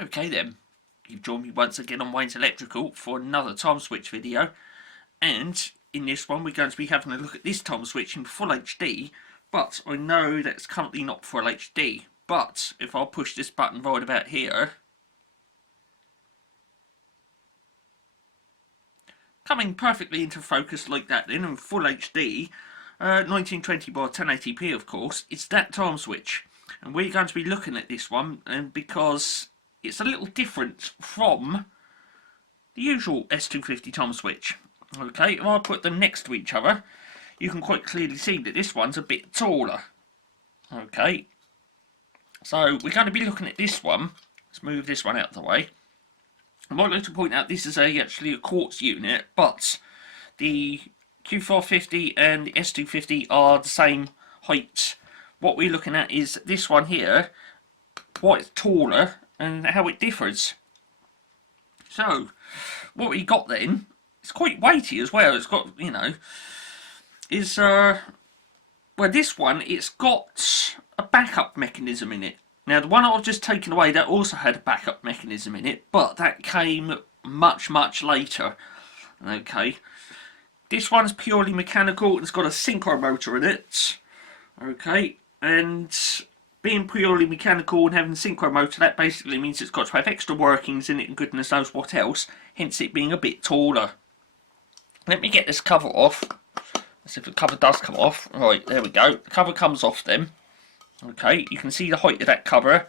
Okay then, you've joined me once again on Wayne's Electrical for another time switch video, and in this one we're going to be having a look at this time switch in full HD, but I know that's currently not full HD, but if I push this button right about here, coming perfectly into focus like that then in full HD, 1920 by 1080p of course, it's that time switch. And we're going to be looking at this one, and because it's a little different from the usual S355 time switch. Okay, if I put them next to each other, you can quite clearly see that this one's a bit taller. Okay, so we're going to be looking at this one. Let's move this one out of the way. I might like to point out this is actually a quartz unit, but the Q450 and the S250 are the same height. What we're looking at is this one here, why it's taller and how it differs. So, what we got then, it's quite weighty as well. It's got, you know, well, this one, it's got a backup mechanism in it. Now, the one I've just taken away, that also had a backup mechanism in it, but that came much, much later. Okay. This one's purely mechanical, and it's got a synchro motor in it. Okay. And being purely mechanical and having a synchro motor, that basically means it's got to have extra workings in it and goodness knows what else, hence it being a bit taller. Let me get this cover off. Let's see if the cover does come off. Right, there we go. The cover comes off then. Okay, you can see the height of that cover.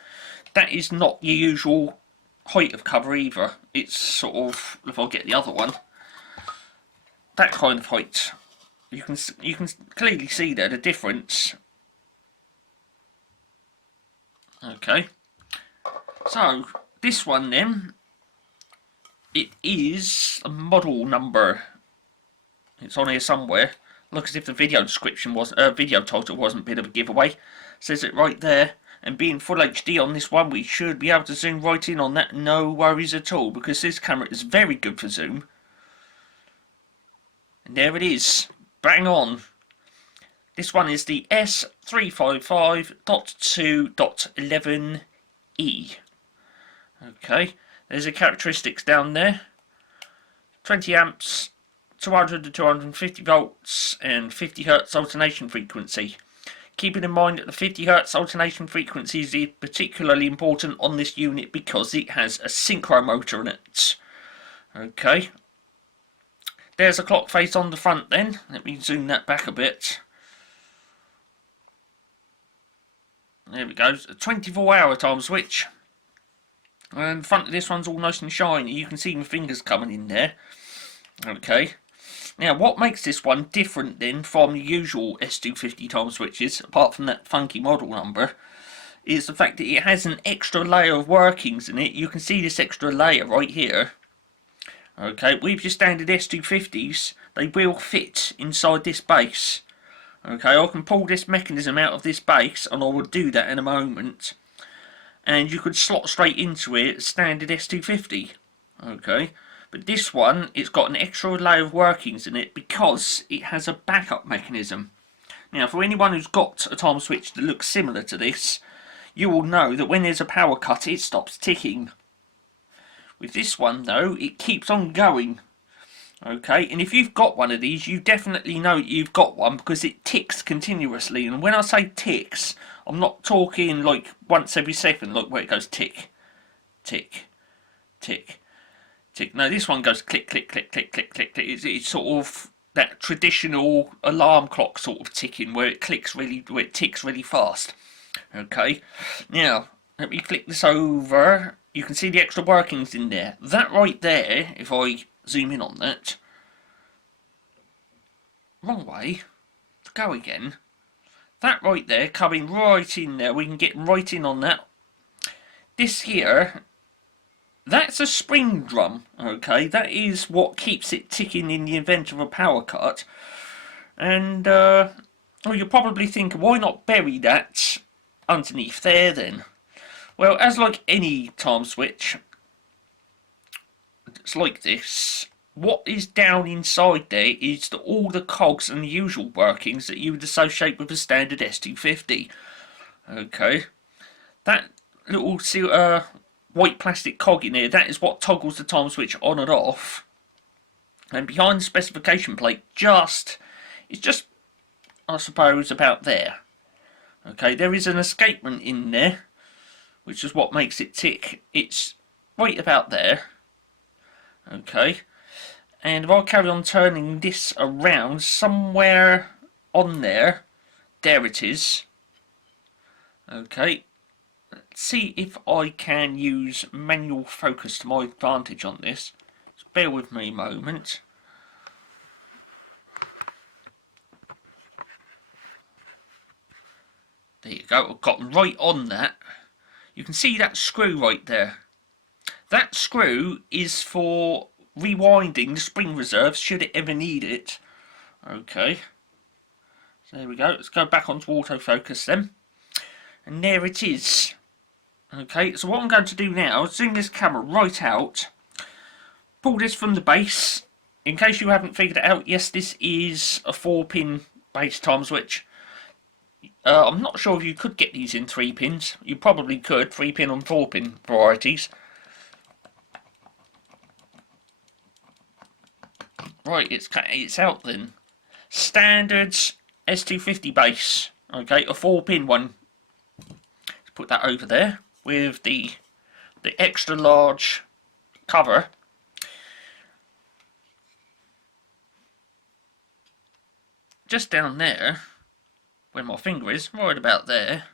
That is not your usual height of cover either. It's sort of, if I get the other one, that kind of height. You can clearly see there the difference. Okay, so this one then, it is a model number. It's on here somewhere. Looks as if the video description was video title wasn't a bit of a giveaway. Says it right there. And being full HD on this one, we should be able to zoom right in on that. No worries at all, because this camera is very good for zoom. And there it is, bang on. This one is the S355.2.11E. Okay, there's the characteristics down there. 20 amps, 200 to 250 volts, and 50 Hz alternation frequency. Keeping in mind that the 50 Hz alternation frequency is particularly important on this unit because it has a synchro motor in it. Okay, there's a clock face on the front then. Let me zoom that back a bit. There we go, a 24-hour time switch. And the front of this one's all nice and shiny. You can see my fingers coming in there. Okay. Now, what makes this one different then from the usual S250 time switches, apart from that funky model number, is the fact that it has an extra layer of workings in it. You can see this extra layer right here. Okay, with your standard S250s, they will fit inside this base. Okay, I can pull this mechanism out of this base, and I will do that in a moment. And you could slot straight into it standard S250. Okay, but this one, it's got an extra layer of workings in it because it has a backup mechanism. Now, for anyone who's got a time switch that looks similar to this, you will know that when there's a power cut, it stops ticking. With this one, though, it keeps on going. Okay, and if you've got one of these, you definitely know you've got one because it ticks continuously. And when I say ticks, I'm not talking like once every second, like where it goes tick, tick, tick, tick. No, this one goes click, click, click, click, click, click, click. It's sort of that traditional alarm clock sort of ticking where it ticks really fast. Okay, now let me flick this over. You can see the extra workings in there. That right there, if I zoom in on that. Wrong way. Go again. That right there, coming right in there. We can get right in on that. This here, that's a spring drum. Okay, that is what keeps it ticking in the event of a power cut. And, well, you'll probably think, why not bury that underneath there then? Well, as like any time switch, it's like this. What is down inside there is all the cogs and the usual workings that you would associate with a standard S250. Okay, that little white plastic cog in there, that is what toggles the time switch on and off. And behind the specification plate, it's just, I suppose, about there. Okay, there is an escapement in there, which is what makes it tick. It's right about there. Okay, and if I carry on turning this around, somewhere on there, there it is. Okay, let's see if I can use manual focus to my advantage on this. Just bear with me a moment. There you go, I've got right on that. You can see that screw right there. That screw is for rewinding the spring reserve should it ever need it. Okay, so there we go. Let's go back onto autofocus then. And there it is. Okay, so what I'm going to do now is zoom this camera right out, pull this from the base. In case you haven't figured it out, yes, this is a 4-pin base time switch. I'm not sure if you could get these in 3 pins. You probably could, 3-pin and 4-pin varieties. Right, it's out then. Standards S350 base. Okay, a 4-pin one. Let's put that over there with the extra large cover. Just down there, where my finger is, right about there,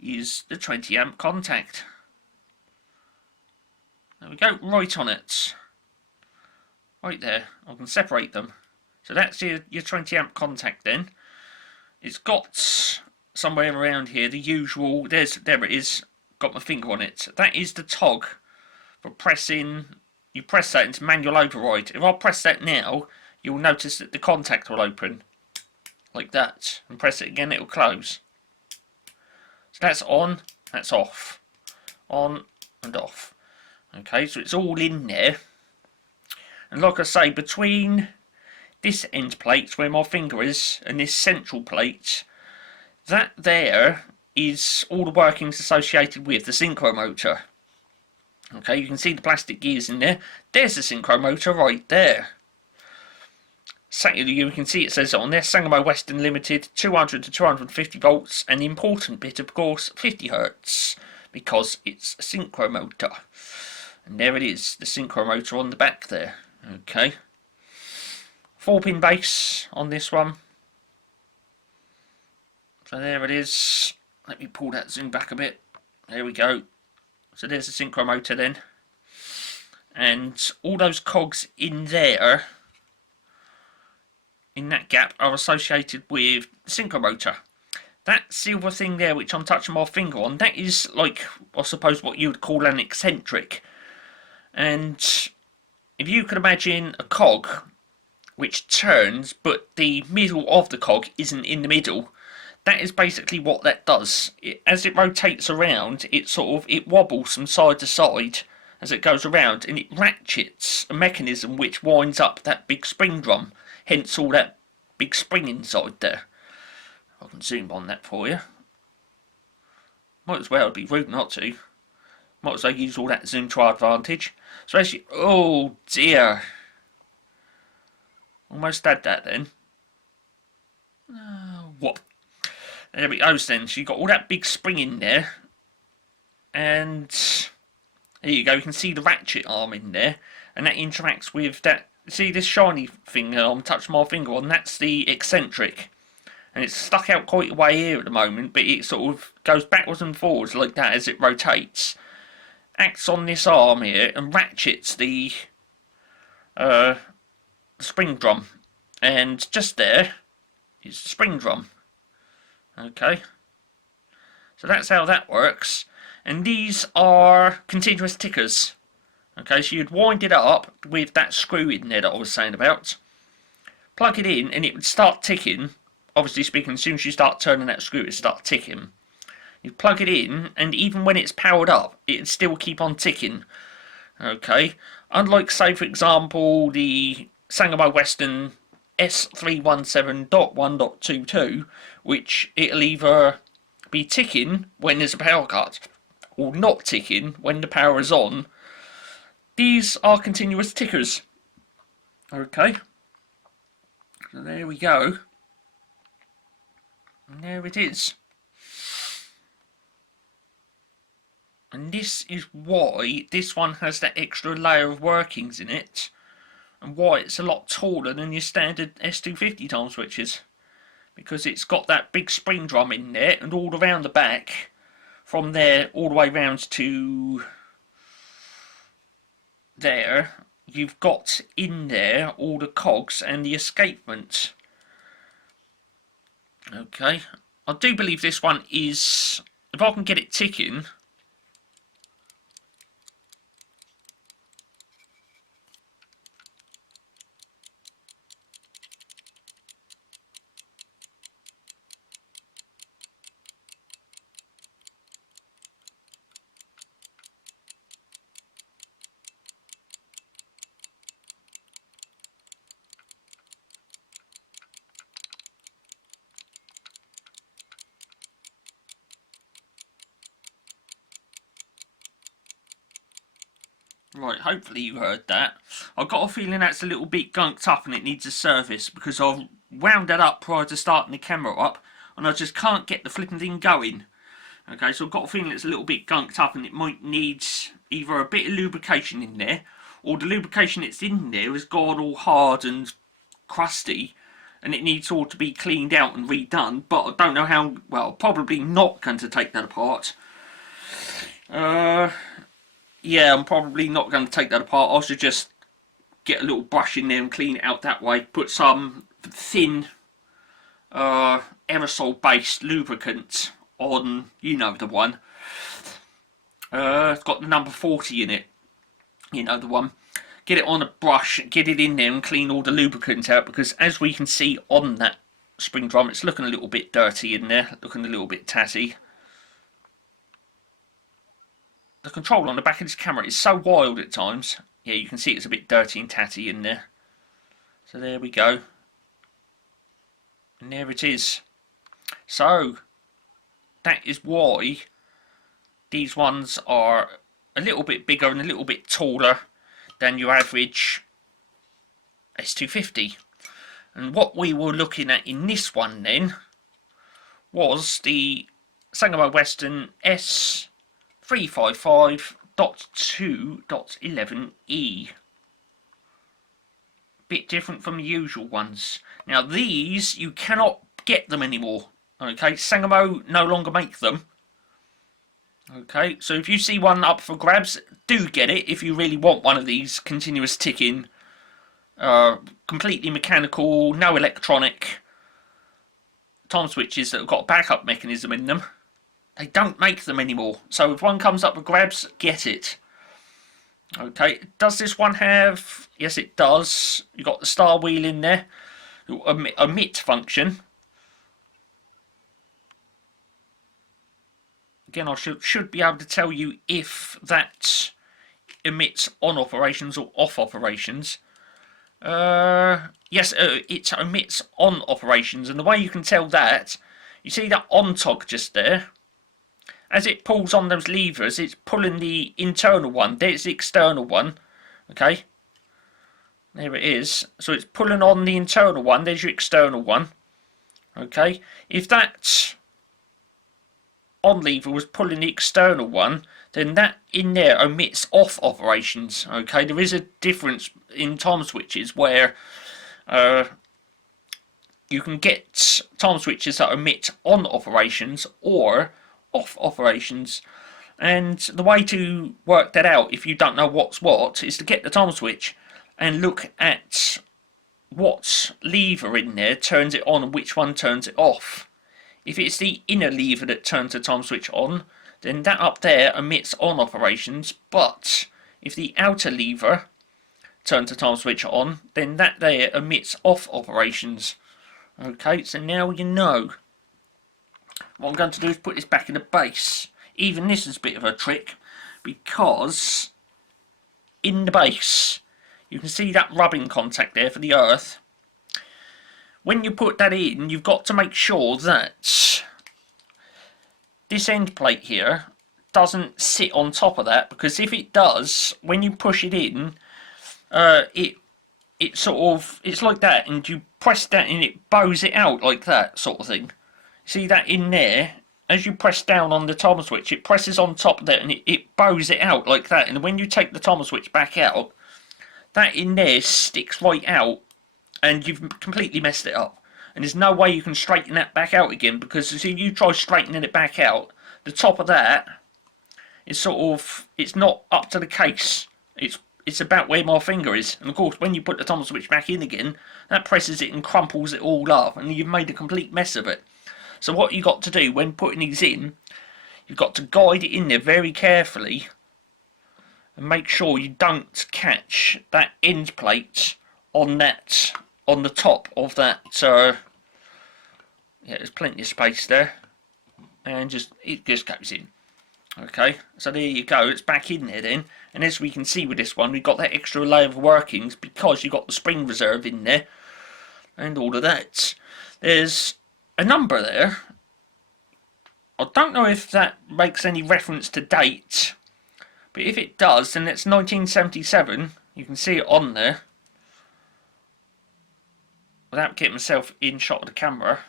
is the 20 amp contact. There we go, right on it. Right there, I can separate them. So that's your 20 amp contact then. It's got somewhere around here the usual, there it is, got my finger on it. That is the tog for pressing, you press that into manual override. If I press that now, you'll notice that the contact will open. Like that. And press it again, it will close. So that's on, that's off. On and off. Okay, so it's all in there. And like I say, between this end plate where my finger is and this central plate, that there is all the workings associated with the synchro motor. Okay, you can see the plastic gears in there. There's the synchro motor right there. You can see it says it on there, Sangamo Weston Limited, 200 to 250 volts, and the important bit, of course, 50 hertz, because it's a synchro motor. And there it is, the synchro motor on the back there. Okay, 4-pin base on this one. So there it is. Let me pull that zoom back a bit. There we go. So there's the synchro motor then. And all those cogs in there, in that gap, are associated with the synchro motor. That silver thing there which I'm touching my finger on, that is like, I suppose, what you would call an eccentric. And if you could imagine a cog which turns but the middle of the cog isn't in the middle, that is basically what that does. As it rotates around, it wobbles from side to side as it goes around, and it ratchets a mechanism which winds up that big spring drum, hence all that big spring inside there. I can zoom on that for you. Might as well, it'd be rude not to. Might as well use all that zoom to our advantage. So actually, oh dear. Almost had that then. What? There we go then. So you've got all that big spring in there. And there you go. You can see the ratchet arm in there. And that interacts with that. See this shiny thing I'm touching my finger on? That's the eccentric. And it's stuck out quite a way here at the moment. But it sort of goes backwards and forwards like that as it rotates. Acts on this arm here and ratchets the spring drum, and just there is the spring drum. Okay, so that's how that works, and these are continuous tickers. Okay, so you'd wind it up with that screw in there that I was saying about, plug it in, and it would start ticking. Obviously speaking, as soon as you start turning that screw, it starts ticking. You plug it in, and even when it's powered up, it'd still keep on ticking. Okay, unlike, say, for example, the Sangamo Weston S357.1.11E, which it'll either be ticking when there's a power cut, or not ticking when the power is on, these are continuous tickers. Okay, so there we go. And there it is. And this is why this one has that extra layer of workings in it, and why it's a lot taller than your standard S350 time switches. Because it's got that big spring drum in there, and all around the back, from there all the way round to there, you've got in there all the cogs and the escapement. Okay, I do believe this one is, if I can get it ticking, right, hopefully you heard that. I've got a feeling that's a little bit gunked up and it needs a service, because I've wound that up prior to starting the camera up and I just can't get the flipping thing going. Okay, so I've got a feeling it's a little bit gunked up and it might need either a bit of lubrication in there, or the lubrication that's in there has gone all hard and crusty and it needs all to be cleaned out and redone, but I don't know how. Well, probably not going to take that apart. Yeah, I'm probably not going to take that apart. I should just get a little brush in there and clean it out that way. Put some thin aerosol based lubricant on, you know the one. It's got the number 40 in it, you know the one. Get it on a brush, get it in there and clean all the lubricant out, because as we can see on that spring drum, it's looking a little bit dirty in there, looking a little bit tatty. The control on the back of this camera is so wild at times. Yeah, you can see it's a bit dirty and tatty in there. So there we go. And there it is. So, that is why these ones are a little bit bigger and a little bit taller than your average S250. And what we were looking at in this one then was the Sangamo Weston S355.2.11E. Bit different from the usual ones. Now these, you cannot get them anymore. Okay, Sangamo no longer make them. Okay, so if you see one up for grabs, do get it if you really want one of these continuous ticking, completely mechanical, no electronic time switches that have got a backup mechanism in them. They don't make them anymore. So if one comes up for grabs, get it. Okay, does this one have... Yes, it does. You've got the star wheel in there. Omit function. Again, I should be able to tell you if that emits on operations or off operations. Yes, it omits on operations. And the way you can tell that, you see that on tog just there? As it pulls on those levers, it's pulling the internal one. There's the external one. Okay. There it is. So it's pulling on the internal one. There's your external one. Okay. If that on lever was pulling the external one, then that in there omits off operations. Okay. There is a difference in time switches where you can get time switches that omit on operations or off operations, and the way to work that out if you don't know what's what is to get the time switch and look at what lever in there turns it on and which one turns it off. If it's the inner lever that turns the time switch on, then that up there omits on operations, but if the outer lever turns the time switch on, then that there omits off operations. Okay, so now you know. What I'm going to do is put this back in the base. Even this is a bit of a trick, because in the base you can see that rubbing contact there for the earth. When you put that in, you've got to make sure that this end plate here doesn't sit on top of that, because if it does, when you push it in, it sort of, it's like that, and you press that and it bows it out like that sort of thing. See that in there? As you press down on the time switch, it presses on top of that and it bows it out like that. And when you take the time switch back out, that in there sticks right out, and you've completely messed it up. And there's no way you can straighten that back out again, because if you try straightening it back out, the top of that is sort of, it's not up to the case. It's about where my finger is. And of course, when you put the time switch back in again, that presses it and crumples it all up, and you've made a complete mess of it. So what you got to do when putting these in, you've got to guide it in there very carefully and make sure you don't catch that end plate on that, on the top of that. Yeah, there's plenty of space there, and it just goes in. Okay, so there you go, it's back in there then. And as we can see with this one, we've got that extra layer of workings because you've got the spring reserve in there and all of that. There's a number there. I don't know if that makes any reference to date, but if it does, then it's 1977. You can see it on there without getting myself in shot of the camera.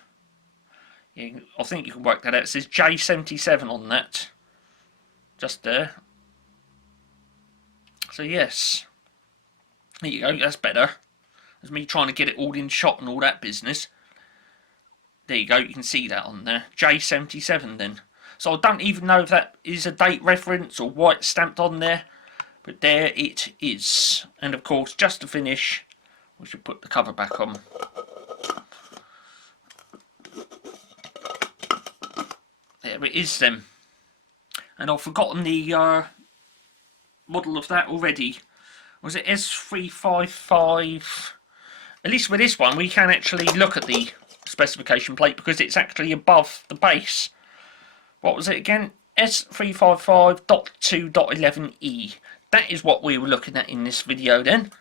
I think you can work that out. It says J77 on that, just there. So yes, there you go, that's better. That's me trying to get it all in shot and all that business. There you go, you can see that on there, J77 then. So I don't even know if that is a date reference or why it's stamped on there, but there it is. And of course, just to finish, we should put the cover back on. There it is then. And I've forgotten the model of that already. Was it S355? At least with this one we can actually look at the specification plate because it's actually above the base. What was it again? S355.2.11E. That is what we were looking at in this video then.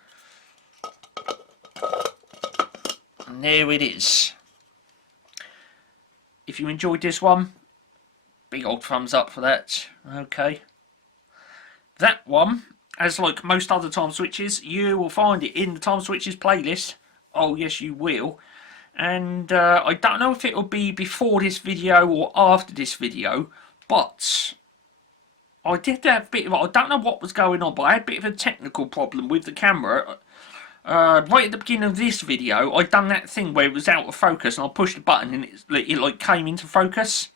And there it is. If you enjoyed this one, big old thumbs up for that. Okay. That one, as like most other time switches, you will find it in the time switches playlist. Oh yes, you will. And I don't know if it will be before this video or after this video, but I did have a bit of, I don't know what was going on, but I had a bit of a technical problem with the camera. Right at the beginning of this video, I'd done that thing where it was out of focus, and I pushed the button and it like came into focus.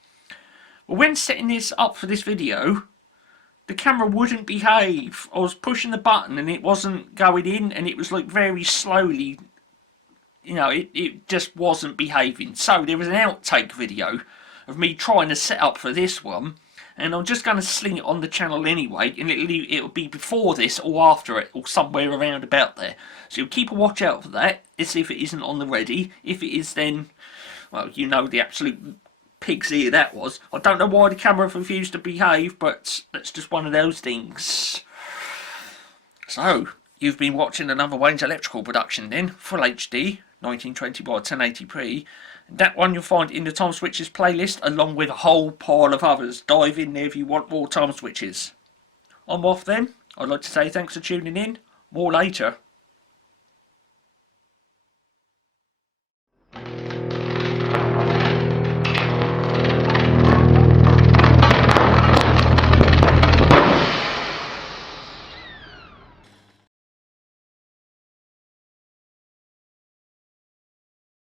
But when setting this up for this video, the camera wouldn't behave. I was pushing the button and it wasn't going in, and it was like very slowly, you know, it just wasn't behaving. So there was an outtake video of me trying to set up for this one, and I'm just going to sling it on the channel anyway, and it'll be before this or after it, or somewhere around about there. So you'll keep a watch out for that, as if it isn't on the ready. If it is, then, well, you know the absolute pig's ear that was. I don't know why the camera refused to behave, but that's just one of those things. So, you've been watching another Wayne's Electrical production then, full HD, 1920 by 1080p. That one you'll find in the Time Switches playlist, along with a whole pile of others. Dive in there if you want more Time Switches. I'm off then. I'd like to say thanks for tuning in. More later.